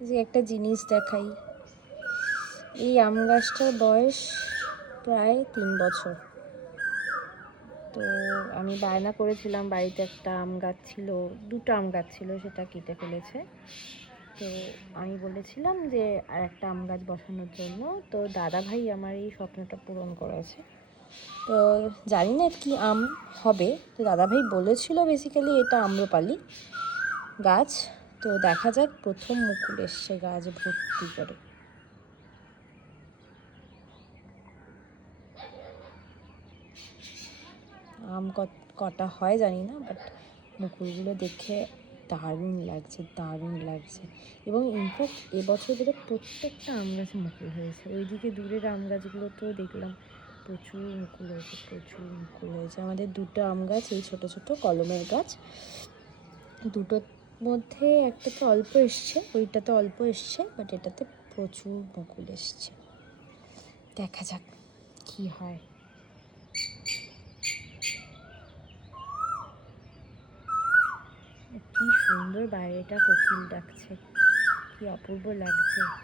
যে একটা জিনিস দেখাই, এই আম গাছটার বয়স প্রায় 3 বছর। তো আমি বায়না করেছিলাম, বাড়িতে একটা আম গাছ ছিল, 2টো আম গাছ ছিল, সেটা কেটে ফেলেছে। তো আমি বলেছিলাম যে আর একটা আম গাছ বসানোর জন্য। তো দাদা ভাই আমার এই স্বপ্নটা পূরণ করেছে। তো জানি না কি আম হবে। তো দাদা ভাই বলেছিল বেসিক্যালি এটা আম্রপালি গাছ। তো দেখা যাক, প্রথম মুকুল এসছে গাছ ভর্তি করে। আম কটা হয় জানি না, বাট মুকুলগুলো দেখে দারুণ লাগছে, দারুণ লাগছে। এবং ইনফ্যাক্ট এবছর বোধহয় প্রত্যেকটা আম গাছে মুকুল হয়েছে। ওইদিকে দূরের আম গাছগুলোতেও দেখলাম প্রচুর মুকুল হয়েছে, প্রচুর মুকুল হয়েছে। আমাদের 2টো আম গাছ, এই ছোটো ছোটো কলমের গাছ, দুটোর মধ্যে একটাতে অল্প এসছে, ওইটাতে অল্প এসছে, বাট এটাতে প্রচুর মুকুল এসছে। দেখা যাক কি হয়। কি সুন্দর বাইরেটা কোকিল ডাকছে, কি অপূর্ব লাগছে।